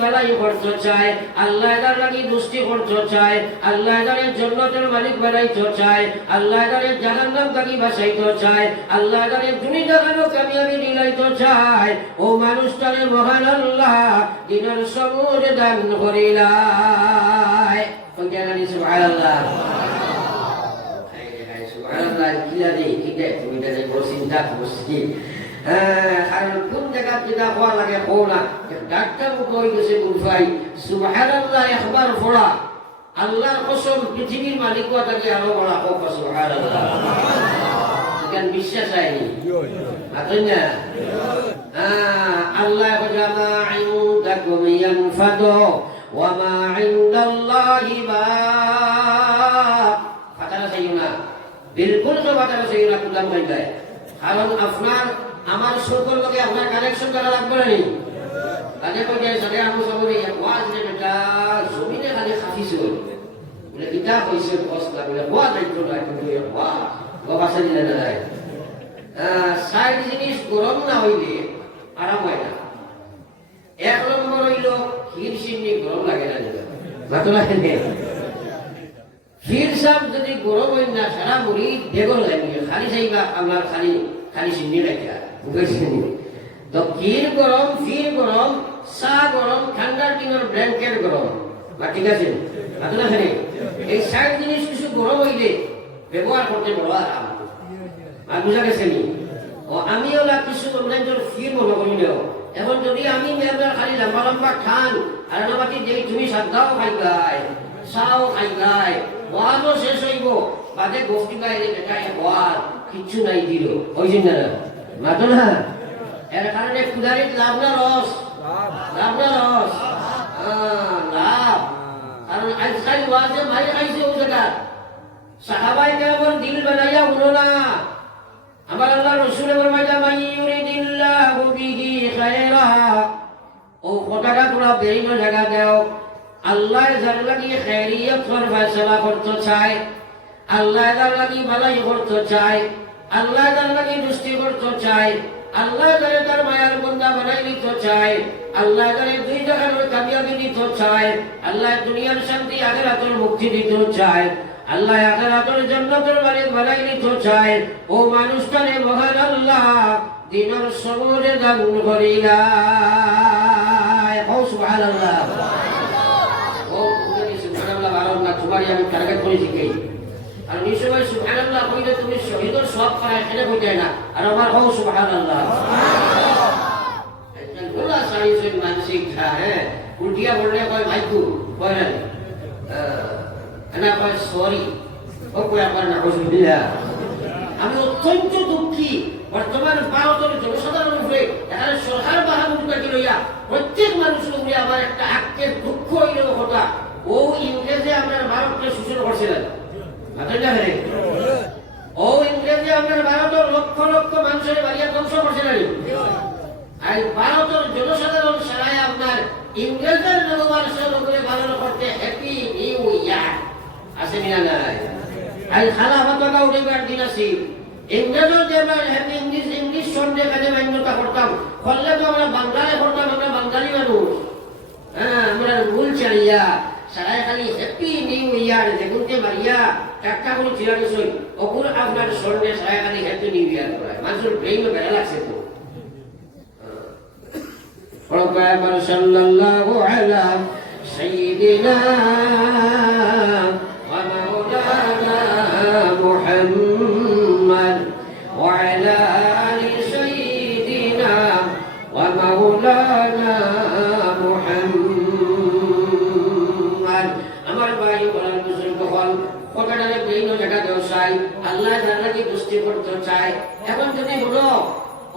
বালাই করতে চায়, আল্লাহ তার দুষ্টি করতে চায়, আল্লাহ তারের জন্নতের মালিক বানাইতে চায়, আল্লাহ তারের জাহান্নাম তাকি বাঁচাইতে চায়, আল্লাহ চায়। ও মানুষটারে মহান আল্লাহ, দিনের সমুদ দান কন্যাগানি সুবহানাল্লাহ। কি তুমি বড় চিন্তা করছি আর কোন জায়গা হওয়া লাগে হো না। ডাক্তার কই গেছে গুরফাই সুবহানাল্লাহ, একবার পড়া। আল্লাহর কসম, পৃথিবীর তাকে সুবহানাল্লাহ। এখান বিশ্বাস আইনি আছেন না আল্লাহ জামা ইনদাকুম ইয়ানফাদু ওয়া মা ইনদাল্লাহি বাক ফাতারা সাইয়ুনা। বিলকুল তো ফাতারা সাইয়ুনা কুদাম হয়ে কারণ আপনার আমার সকল লোকে আপনার কানেকশন করা লাগবে না নি। তাকে তো যে সাথে আমি সবরে ওয়াজ নে বেটা জমিনে খালি খাফিছ বলে কিতাব হইছে কষ্ট বলে ওয়াজ একটু না, কিন্তু ওয়াজ গবাসা দিলে না যায়। সাইড জিনিস গরম না হইলে আরাম হয় না। এক নম্বর হইল, ক্ষীর সিন্নি গরম লাগে না ভাতো লাগে না। ক্ষীর সাপ যদি গরম হই না, সারা মুড়ি বেগর লাগে। খালি চাইবা আমার খালি খালি সিন্নি রাখা সিন্নি তো ক্ষীর গরম ফির গরম, চা গরম, ঠান্ডার দিনের ব্ল্যাঙ্কেট গরম। বা ঠিক আছে? লাগে এই সাইড জিনিস কিছু গরম হইলে ব্যবহার করতে বড় আরাম আর বুঝা গেছে নি ও আমিও লাগ কিছু অন্যান্য ফি মনে করি নেও এখন যদি আমি মেয়েদের খালি লম্বা লম্বা খান আর নামাতি যে তুমি সাদ্দাও খাই গায় চাও খাই গায় ওয়াজও শেষ হইব। বাদে গোষ্ঠী গায়ে দেখাই ওয়াজ কিচ্ছু নাই দিল হয়েছে না? মাতো না এর কারণে কুদারিত লাভ না রস? লাভ। না রস? লাভ। কারণ আজকাল ওয়াজে মারি খাইছে ও জায়গা সাহাবাই কেমন দিল বানাইয়া উনো না। আমার আল্লাহ রসুল ফরমাইতা মান ইউরিদিল্লাহু বিহি খায়রা। ও কথাটা তোরা বেরিনো জায়গা দেও। আল্লাহ যার লাগি খায়রিয়ত কর ফয়সালা করতে চায়। আল্লাহ যার লাগি ভালাই করতে চায়। আল্লাহ যার লাগি দুষ্টি করতে চায়। আল্লাহ যারে তার মায়ার বন্দা বানাই দিতে চায়। আল্লাহ যারে দুই জায়গার কামিয়াবি দিতে চায়। আল্লাহ দুনিয়ার শান্তি আখেরাতের মুক্তি দিতে চায়। আল্লাহ আখেরাতের জান্নাতের মালিক বানাই দিতে চায়। ও মানুষটারে মহান আল্লাহ, দিনের সমরে দান করিলায় ও সুবহানাল্লাহ। ও সুবহানাল্লাহ বারণ না, তোমারই আমি টার্গেট করে শিখাই আর নিশ্চয় সুবহানাল্লাহ কইলে তুমি শহীদের সব করা এখানে যায় না। আর আমার হও সুবহানাল্লাহ। গোলা সাইজের মানসিক হ্যাঁ উল্টিয়া বললে কয়, ভাইকু, কয় না এনা কয়, সরি, ও কয়, আমার না আমি অত্যন্ত দুঃখী। বর্তমান ভারতের জনসাধারণ এখানে সরকার লইয়া প্রত্যেক মানুষের উপরে আমার একটা আত্মের দুঃখ হইল কথা ও ইংরেজে আপনার ভারতকে শোষণ করছিলেন মাথায় না হেরে ও ইংরেজে আপনার ভারতের লক্ষ লক্ষ মানুষের বাড়িয়া ধ্বংস করছিলেন আর ভারতের জনসাধারণ সারাই আপনার ইংরেজের নববর্ষের উপরে পালন করতে হ্যাপি নিউ ইয়ার আছে কিনা নাই আর খালা ভাতটা উঠেবার দিন আছি ইংরেজের যে আমরা হ্যাপি ইংলিশ ইংলিশ সন্ধ্যে কাজে মান্যতা করতাম করলে তো আমরা বাংলায় করতাম আমরা বাঙালি মানুষ হ্যাঁ আমরা ভুল চালিয়া সারাই খালি হ্যাপি নিউ ইয়ার যেগুনকে মারিয়া টাকা করে চিরানি সই অকুর আপনার স্বর্ণে সারাই খালি হ্যাপি নিউ ইয়ার করায় মানুষের ব্রেইন বেড়া লাগছে তো ربنا صلى الله على سيدنا চাই, আল্লাহ জান্নাতি দুষ্টি করতে চায় এখন যদি হলো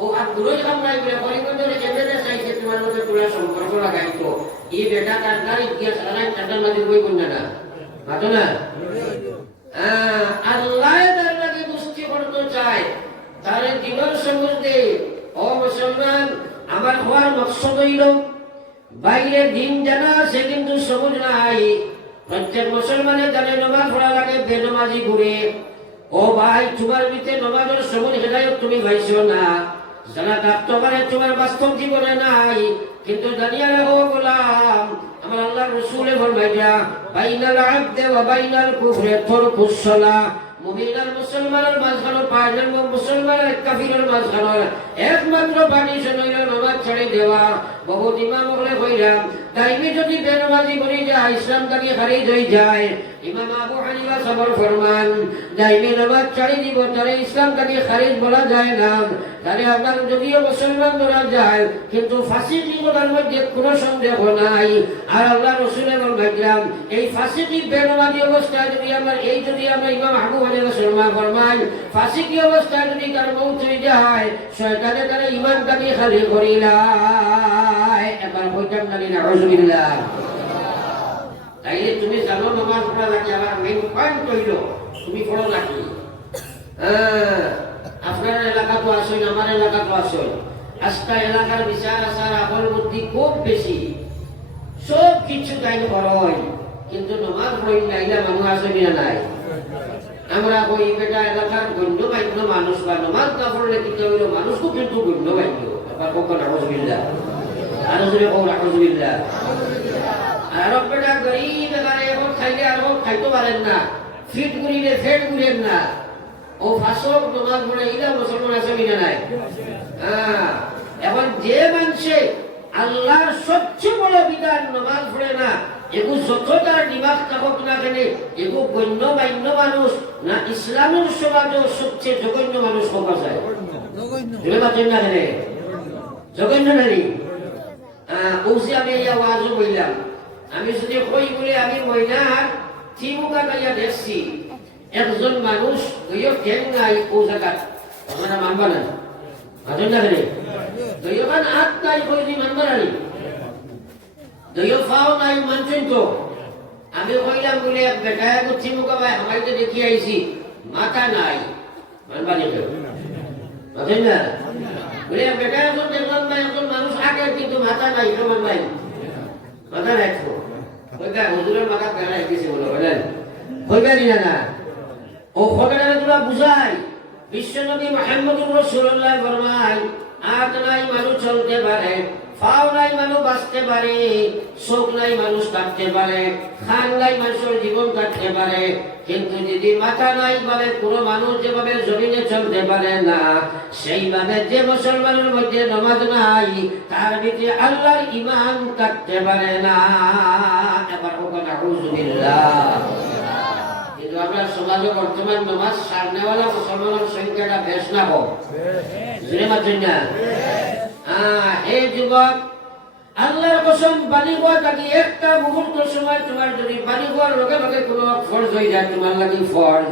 ও আর দূরে সামলাই বলে করিমগঞ্জের এমএলএ চাইছে তোমার মধ্যে পুরা সম্পর্ক লাগাইতো। এই বেটা তার গিয়া সারা কাটার মাঝে বই কোন না? না? আল্লাহ তার লাগে দুষ্টি করতে চায়। তার জীবন সম্বন্ধে, ও মুসলমান, আমার হওয়ার মকসদ হইল, বাইরে দিন জানা সে কিন্তু সবুজ নাই। প্রত্যেক মুসলমানের জানে নমাজ পড়া লাগে, বেনমাজি ঘুরে। ও ভাই, তোমার ভিতরে নমাজের সবুজ হেদায়ত তুমি ভাইছো না। যারা ডাক্তার তোমার বাস্তব জীবনে নাই। কিন্তু জানিয়া রাখো গোলাম রসুলে ফরমাইয়া, বাইনাল আবদে ওয়া বাইনাল কুফরে তরকুস সালাহ মুমিন আর মুসলমানের মাঝখানে পাঁচজন মুসলমান আর কাফিরের মাঝখানে একমাত্র পার্টিশন হইল নামাজ ছেড়ে দেওয়া। বহুত ইমাম বলে কইলাম তাইমি যদি বেনমাজি বলি যায় ইসলাম তাকে খারিজ হয়ে যায়, ইমাম আবু হানিফা সবর ফরমান দাইমি নামাজ দিব, তাহলে ইসলাম তাকে খারিজ বলা যায় না। তাহলে আপনার যদিও মুসলমান ধরা যায়, কিন্তু ফাঁসি বলার মধ্যে কোনো সন্দেহ নাই। আর আল্লাহ রসুলের বললাম এই ফাঁসিটি বেনমাজি অবস্থায় যদি আমার, এই যদি আমরা ইমাম আবু হানিফা শর্মা ফরমান ফাঁসি কি অবস্থায় যদি তার মৌত হয়ে যায়, শয়তানে তারা ইমান তাকে খালি করিলাই এবার কইতাম জানি না তাইলে তুমি জানো নামাজ পড়া লাগে আমার মেন পয়েন্ট কইল তুমি পড়ো নাকি? হ্যাঁ, আপনার এলাকা তো আমার এলাকা তো আজকা এলাকার বিচার আচার আমল বুদ্ধি খুব বেশি। সব কিছু তাই হয় কিন্তু নমাজ পড়ি নাইলে মানুষ আসেনি না নাই? আমরা কই বেটা এলাকার গণ্যমান্য মানুষ বা নমাজ না পড়লে কিন্তু মানুষও কিন্তু গণ্যমান্য? এবার কখন? আহজবিল্লা আরও জোরে কখন আহজবিল্লা আর বেটা গরিব এবারে এখন খাইলে আর খাইতে পারেন না। ফিট করিলে ফেট করিলেন না। ও ফাঁসক নমাজ পড়ে ইলা মুসলমান আছে কিনা নাই? এখন যে মানুষে আল্লাহর সবচেয়ে বড় বিধান নমাজ পড়ে না এগু যত তার দিমাগ থাকুক না কেন এগু গণ্য মান্য মানুষ না ইসলামের সমাজও সবচেয়ে জঘন্য মানুষ হওয়া যায় না কেন? জঘন্য নারী। ওসি আমি এই আওয়াজও বললাম। আমি যদি কই বলে আমি ময়নার চিমুকা গাইয়া দেখছি, একজন মানুষ দুইও ঠেং নাই ও জায়গা আপনারা মানবা না? মাঝন না দুইও খান হাত নাই কই দি মানবা না নি? দুইও ফাও নাই, মানছেন তো? আমি কইলাম বলে বেটায় করছি মুখা ভাই আমায় তো দেখি আইছি, মাথা নাই। মানবা নি মাঝন না? বলে বেটায় এখন দেখলাম ভাই একজন আগে কিন্তু মাথা নাই সমান নাই। মাথা নাই তো। কইবা হুজুরের মাথা কেন আইতেছে বলো বলেন কইবা নি ও ঘটনাটা গুলা বুঝাই। ফরমায়, আট নাই মানুষ চলতে পারে। ফাও নাই মানুষ বাঁচতে পারে চোখ নাই মানুষ কাটতে পারে খান নাই মানুষের জীবন কাটতে পারে কিন্তু যদি মাথা নাই বলে কোনো মানুষ যেভাবে জমিনে চলতে পারে না সেইভাবে যে মুসলমানের মধ্যে নমাজ নাই তার ভিতরে আল্লাহর ইমান কাটতে পারে না। এবার হুজুবিল্লাহ কিন্তু আমরা সমাজে বর্তমান নমাজ সারনেওয়ালা মুসলমানের সংখ্যাটা বেশ না হোক না? হে যুবক, আল্লাহর কসম, বাণী হওয়া থাকি একটা মুহূর্ত সময় তোমার যদি বাণী হওয়ার লগে লগে কোনো ফর্জ হয়ে যায়, তোমার লাগে ফর্জ।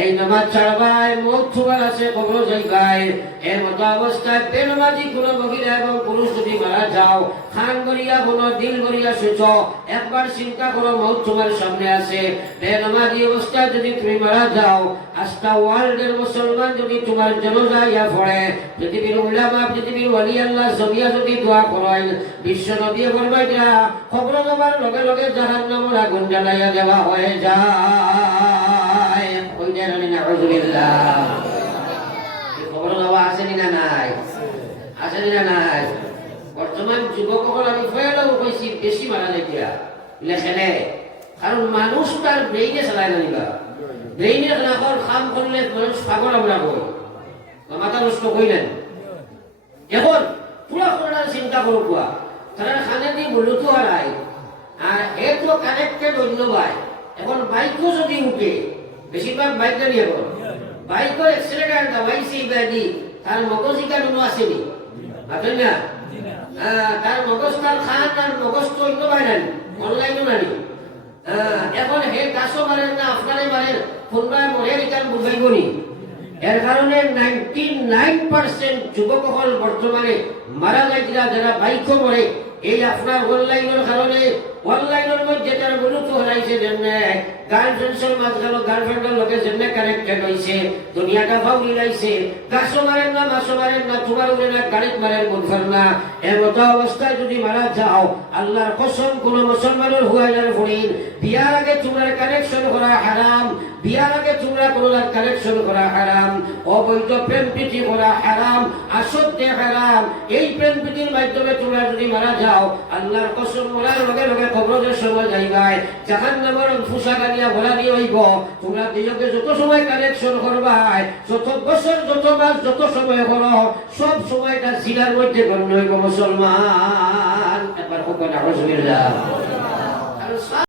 এই নামাজ ছাড়বাই মুখ থুবার আছে কবর যাইবাই এর মতো অবস্থায় বেনমাজি মহিলা এবং পুরুষ যদি মারা যাও, খান গড়িয়া কোনো দিল গড়িয়া সুচ একবার চিন্তা করো মৌত তোমার সামনে আছে। বেনমাজি অবস্থায় যদি তুমি মারা যাও আজকা ওয়ার্ল্ডের মুসলমান যদি তোমার জনজা ইয়া পড়ে, পৃথিবীর উল্লামা পৃথিবীর ওয়ালি আল্লাহ সবিয়া যদি দোয়া করেন বিশ্ব নদী বলবাই দিয়া খবর লগে লগে জাহান নামর আগুন জ্বালাইয়া দেওয়া হয়ে যায়। জানি না রসুলিল্লাহ খবর দেওয়া আসেনি না নাই? আসেনি না নাই? বর্তমান যুবকসকল আমি ফেলেও কইছি বেশি মারা যায় দিয়া। লেখেনে কারণ মানুষ তার ব্রেইনে চালাই নানিবা ব্রেইনে খেলাখন কাম করলে মানুষ পাগল আমরা কই মাথা নষ্ট কইলেন এখন পুরা চিন্তা করো কোয়া তারা খানে এখন বাইকও যদি উঠে বেশিরভাগ বাইক গাড়ি এখন বাইকের এক্সিলেটার দাবাইছি ব্যাধি তার মগজিকা কোনো আসেনি ভাবেন না? তার মগজ তার খান, তার মগজ তো অন্য নানি অনলাইনও নানি এখন হে গাছও মারেন না আপনারে মারেন কোনবাই মরে রিটার্ন বুঝাইব নি এর কারণে নাইনটি নাইন পার্সেন্ট যুবকসকল বর্তমানে মারা যাইছিলা যারা বাইকও মরে, এই আপনার অনলাইনের কারণে অনলাইনের মধ্যে তার গুরুত্ব হারাইছে যেমনে গার্লফ্রেন্ডসের মাঝখানে গার্লফ্রেন্ডের লোকে যেমনে কানেক্টেড হয়েছে দুনিয়াটা ভাব মিলাইছে গাছও মারেন না, মাছও মারেন না, তোমার উড়ে না মারেন না। অবস্থায় যদি মারা যাও, আল্লাহর কসম, কোন মুসলমানের হুয়াইলার ফড়িন। বিয়ার আগে তোমরা কানেকশন করা হারাম, বিয়ার আগে তোমরা কোনো কানেকশন করা হারাম। অবৈধ প্রেম প্রীতি করা হারাম আসত্যে হারাম। এই প্রেম প্রীতির মাধ্যমে তোমরা যদি মারা যাও, আল্লাহর কসম, মরার লগে লগে কবরের সময় যাইবাই জাহান নামের ফুসা কানিয়া ভরা দিয়ে হইব তোমরা নিজকে যত সময় কালেকশন করবাই যত বছর, যত মাস, যত সময় করো, সব সময়টা জিলার মধ্যে গণ্য হইব মুসলমান। একবার সকলে আলোচনা